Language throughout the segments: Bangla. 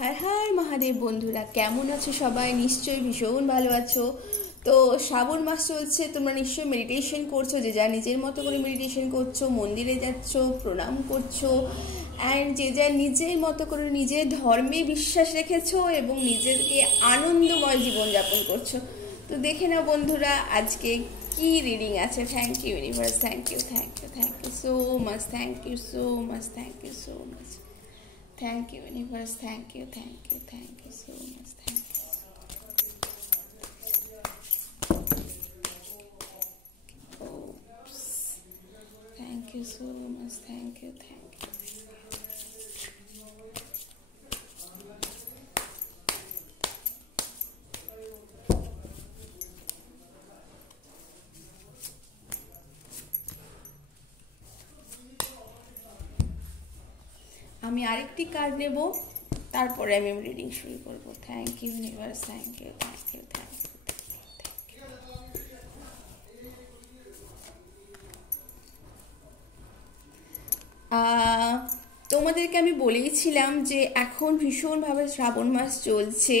হাই হাই মহাদেব বন্ধুরা, কেমন আছো সবাই? নিশ্চয়ই ভীষণ ভালো আছো। তো শ্রাবণ মাস চলছে, তোমরা নিশ্চয়ই মেডিটেশন করছো, যে যা নিজের মতো করে মেডিটেশন করছো, মন্দিরে যাচ্ছ, প্রণাম করছো, অ্যান্ড যে যা নিজের মতো করে নিজের ধর্মে বিশ্বাস রেখেছো এবং নিজেকে আনন্দময় জীবনযাপন করছো। তো দেখে নাও বন্ধুরা, আজকে কি রিডিং আছে। Thank you universe, thank you, thank you, thank you so much, thank you so much, thank you so much. Thank you, universe. Thank you, thank you, thank you so much. Thank you. Oops. Thank you so much. Thank you, thank you. আমি আরেকটি কার্ড নেব, তারপরে আমি রিডিং শুরু করব। Thank you universe, thank you, thank you, thank you. তোমাদেরকে আমি বলেইছিলাম যে এখন ভীষণভাবে শ্রাবণ মাস চলছে,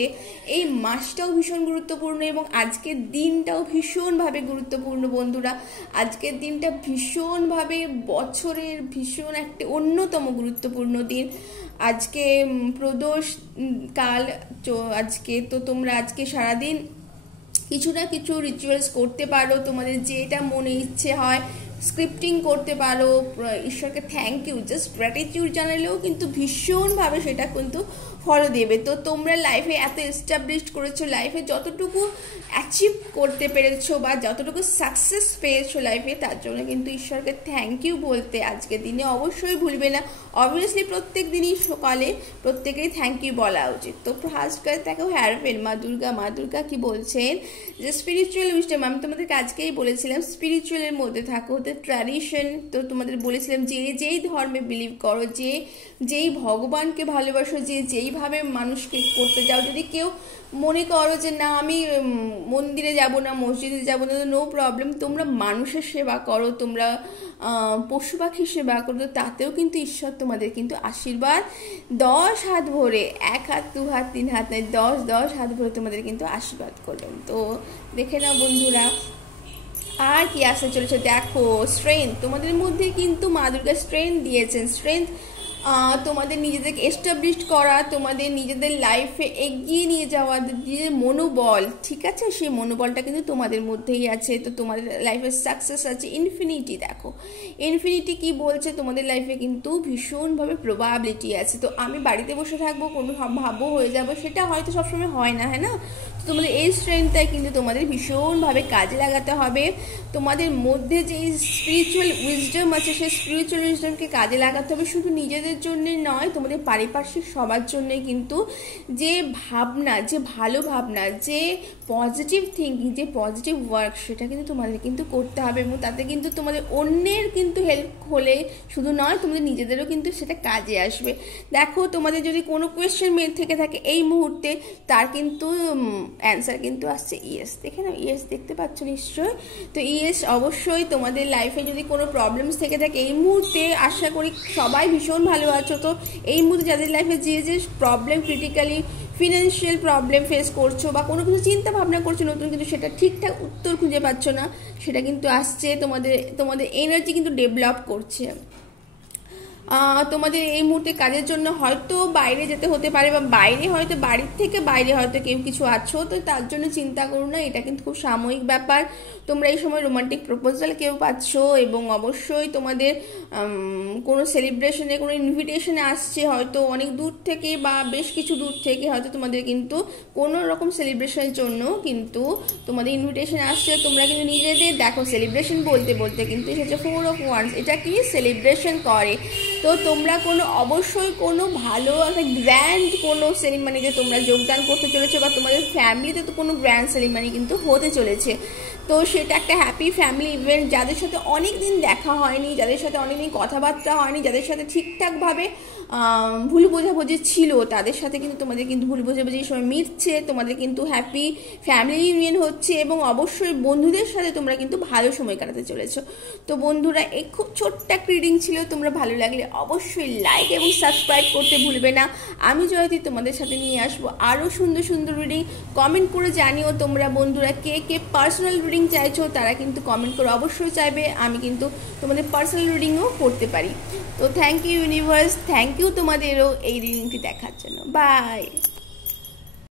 এই মাসটাও ভীষণ গুরুত্বপূর্ণ এবং আজকের দিনটাও ভীষণভাবে গুরুত্বপূর্ণ বন্ধুরা। আজকের দিনটা ভীষণভাবে বছরের ভীষণ একটা অন্যতম গুরুত্বপূর্ণ দিন। আজকে প্রদোষ কাল, আজকে তো তোমরা আজকে সারাদিন কিছু না কিছু রিচুয়ালস করতে পারো, তোমাদের যেটা মনে ইচ্ছে হয় স্ক্রিপ্টিং করতে পারো, ঈশ্বরকে থ্যাংক ইউ জাস্ট গ্র্যাটিটিউড জানালেও কিন্তু ভীষণভাবে সেটা কিন্তু ফলো দেবে। তো তোমরা লাইফে এত এস্টাবলিশড করেছো, লাইফে যতটুকু অ্যাচিভ করতে পেরেছো বা যতটুকু সাকসেস পেয়েছো লাইফে, তার জন্য কিন্তু ঈশ্বরকে থ্যাংক ইউ বলতে আজকের দিনে অবশ্যই ভুলবে না। অবভিয়াসলি প্রত্যেক দিনই সকালে প্রত্যেকেই থ্যাংক ইউ বলা উচিত। তো ফার্স্ট করে দেখো হ্যারফেন মা দুর্গা কি বলছেন যে স্পিরিচুয়াল উইজডম, আমি তোমাদেরকে আজকেই বলেছিলাম স্পিরিচুয়ালের মধ্যে থাকো, ট্র্যাডিশন। তো তোমাদের বলেছিলাম যে যেই ধর্মে বিলিভ করো, যেই ভগবানকে ভালোবাসো, যেইভাবে মানুষকে করতে যাও, যদি কেউ মনে করো যে না আমি মন্দিরে যাব না, মসজিদে যাব না, নো প্রবলেম, তোমরা মানুষের সেবা করো, তোমরা পশু পাখির সেবা করো, তাতেও কিন্তু ঈশ্বর তোমাদের কিন্তু আশীর্বাদ 10 হাত ভরে, 1 হাত 2 হাত 3 হাত নয়, 10 হাত ভরে তোমাদের কিন্তু আশীর্বাদ করবেন। তো দেখে নাও বন্ধুরা আর কি আসতে চলেছে। দেখো স্ট্রেংথ, তোমাদের মধ্যে কিন্তু মা দুর্গা স্ট্রেংথ দিয়েছেন। স্ট্রেংথ তোমাদের নিজেদেরকে এস্টাবলিশ করা, তোমাদের নিজেদের লাইফে এগিয়ে নিয়ে যাওয়া, নিজের মনোবল, ঠিক আছে, সেই মনোবলটা কিন্তু তোমাদের মধ্যেই আছে। তো তোমাদের লাইফে সাকসেস আছে। ইনফিনিটি, দেখো ইনফিনিটি কি বলছে, তোমাদের লাইফে কিন্তু ভীষণভাবে প্রবাবিলিটি আছে। তো আমি বাড়িতে বসে থাকবো, কোনো ভাবো হয়ে যাবো, সেটা হয়তো সবসময় হয় না, হ্যাঁ না। তো তোমাদের এই স্ট্রেংথটাই কিন্তু তোমাদের ভীষণভাবে কাজে লাগাতে হবে। তোমাদের মধ্যে যে স্পিরিচুয়াল উইজডম আছে, সেই স্পিরিচুয়াল উইজডমকে কাজে লাগাতে হবে, শুধু নিজেদের জন্য নয়, তোমাদের পারিপার্শ্বিক সবার জন্যই কিন্তু যে ভাবনা, যে ভালো ভাবনা, যে পজিটিভ থিঙ্কিং, যে পজিটিভ ওয়ার্ক, সেটা কিন্তু তোমাদের কিন্তু করতে হবে এবং তাতে কিন্তু তোমাদের অন্যের কিন্তু হেল্প হলে শুধু নয়, তোমাদের নিজেদেরও কিন্তু সেটা কাজে আসবে। দেখো তোমাদের যদি কোনো কোয়েশ্চেন থেকে থাকে এই মুহূর্তে, তার কিন্তু অ্যান্সার কিন্তু আসছে ইয়েস। দেখে নাও, ইয়েস দেখতে পাচ্ছ নিশ্চয়। তো ইয়েস অবশ্যই তোমাদের লাইফে যদি কোনো প্রবলেমস থেকে থাকে এই মুহূর্তে, আশা করি সবাই ভীষণ ভালো আছো। তো এই মুহূর্তে যাদের লাইফে যে problem, critically financial problem face করছো বা কোনো কিছু চিন্তা ভাবনা করছো নতুন, কিন্তু সেটা ঠিকঠাক উত্তর খুঁজে পাচ্ছ না, সেটা কিন্তু আসছে। তোমাদের এনার্জি কিন্তু ডেভেলপ করছে। তোমাদের এই মুহূর্তে কাজের জন্য হয়তো বাইরে যেতে হতে পারে, বা বাইরে হয়তো বাড়ির থেকে বাইরে হয়তো কেউ কিছু আছো, তো তার জন্য চিন্তা করো না, এটা কিন্তু খুব সাময়িক ব্যাপার। তোমরা এই সময় রোমান্টিক প্রপোজাল কেউ পাচ্ছ এবং অবশ্যই তোমাদের কোনো সেলিব্রেশনে, কোনো ইনভিটেশনে আসছে, হয়তো অনেক দূর থেকে বা বেশ কিছু দূর থেকে হয়তো তোমাদের কিন্তু কোনো রকম সেলিব্রেশনের জন্য কিন্তু তোমাদের ইনভিটেশন আসছে। তোমরা কিন্তু নিজেদের দেখো সেলিব্রেশন বলতে বলতে কিন্তু এসেছে 4 of Wands, এটা কি সেলিব্রেশন করে। তো তোমরা অবশ্যই কোনো ভালো একটা গ্র্যান্ড কোনো সেরিমনিতে তোমরা যোগদান করতে চলেছো, বা তোমাদের ফ্যামিলিতে তো কোনো গ্র্যান্ড সেরিমনি কিন্তু হতে চলেছে। তো সেটা একটা হ্যাপি ফ্যামিলি ইভেন্ট, যাদের সাথে অনেক দিন দেখা হয়নি, যাদের সাথে অনেক দিন কথাবার্তা হয়নি, যাদের সাথে ঠিকঠাকভাবে ভুল বোঝাবুঝি ছিল তাদের সাথে কিন্তু তোমাদের কিন্তু ভুল বোঝাবুঝি সময় মিটছে, তোমাদের কিন্তু হ্যাপি ফ্যামিলি ইউনিয়ন হচ্ছে এবং অবশ্যই বন্ধুদের সাথে তোমরা কিন্তু ভালো সময় কাটাতে চলেছো। তো বন্ধুরা এই খুব ছোট্ট একটা রিডিং ছিল, তোমরা ভালো লাগলে অবশ্যই লাইক এবং সাবস্ক্রাইব করতে ভুলবে না। আমি জয়তী তোমাদের সাথে নিয়ে আসবো আরও সুন্দর সুন্দর রিডিং। কমেন্ট করে জানিও তোমরা বন্ধুরা কে কে পার্সোনাল রিডিং চাইছো, তারা কিন্তু কমেন্ট করে অবশ্যই চাইবে, আমি কিন্তু তোমাদের পার্সোনাল রিডিংও করতে পারি। তো thank you universe, thank you তোমাদেরও এই রিডিংটি দেখার জন্য। বাই।